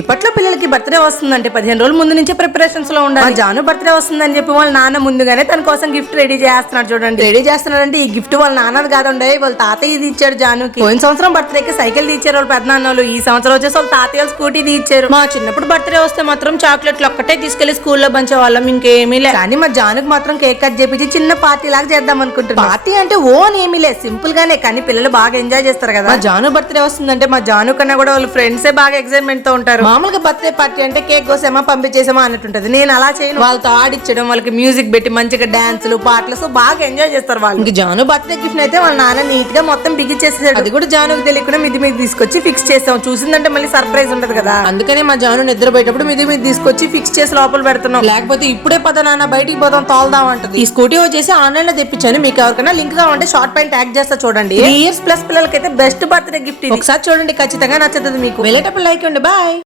ఇప్పట్లో పిల్లలకి బర్త్డే వస్తుందంటే 15 రోజుల ముందు నుంచే ప్రిపరేషన్స్ లో ఉండాలి. జాను బర్త్డే వస్తుందని చెప్పి వాళ్ళ నాన్న ముందుగానే తన కోసం గిఫ్ట్ రెడీ చేస్తున్నాడు. చూడండి, రెడీ చేస్తున్నాడంటే ఈ గిఫ్ట్ వాళ్ళ నాన్నది కాదండి, వాళ్ళ తాతయ్య ఇది ఇచ్చాడు జానుకి. పోయిన సంవత్సరం బర్త్డేకి సైకిల్ తీచ్చారు వాళ్ళ పెద్దనాన్నలు, ఈ సంవత్సరం వచ్చేసి వాళ్ళ తాతయ్య స్కూటీ తీచ్చారు. మా చిన్నప్పుడు బర్త్డే వస్తే మాత్రం చాక్లెట్లు ఒక్కటే తీసుకెళ్లి స్కూల్లో పంచేవాళ్ళం, ఇంకేమీ లేదు. కానీ మా జానుకి మాత్రం కేక్ కట్ చేపించి చిన్న పార్టీ లాగా చేద్దాం అనుకుంటున్నాం. పార్టీ అంటే ఓన్ ఏమీ లేదు, సింపుల్ గానే, కానీ పిల్లలు బాగా ఎంజాయ్ చేస్తారు కదా. మా జాను బర్త్డే వస్తుందంటే మా జాను కన్నా కూడా వాళ్ళ ఫ్రెండ్సే బాగా ఎక్సైట్మెంట్ తో ఉంటారు. మామూలుగా బర్త్డే పార్టీ అంటే కేక్ కోసేమా పంపించేసామా అన్నట్టుంటది. నేను అలా చేయను, వాళ్ళతో ఆడిచ్చడం, వాళ్ళకి మ్యూజిక్ పెట్టి మంచిగా డాన్సులు పాటలు సో బాగా ఎంజాయ్ చేస్తారు వాళ్ళు. ఇంక జాను బర్త్డే గిఫ్ట్ అయితే వాళ్ళ నాన్న నీట్ గా మొత్తం బిగిచ్చేసాడు. అది కూడా జానుకి తెలియకుండా మిది మీద తీసుకొచ్చి ఫిక్స్ చేసాం. చూసిందంటే మళ్ళీ సర్ప్రైజ్ ఉంటది కదా, అందుకనే మా జాను నిద్రపోయేటప్పుడు మిది మీద తీసుకొచ్చి ఫిక్స్ చేసి లోపల పెడుతున్నాం. లేకపోతే ఇప్పుడే పద నాన్న బయటికి పోదాం తోలుదాం అంటది. ఈ స్కూటీ వచ్చేసి ఆన్లైన్ లో తెప్పించాను, మీకు ఎవరికైనా లింక్ కావాలంటే షార్ట్ పైన ట్యాగ్ చేస్తా చూడండి. 3 years ప్లస్ పిల్లలకైతే బెస్ట్ బర్త్డే గిఫ్ట్. ఒకసారి చూడండి, ఖచ్చితంగా నచ్చుతుంది మీకు. వెళ్ళేటప్పుడు లైక్ అండి. బాయ్.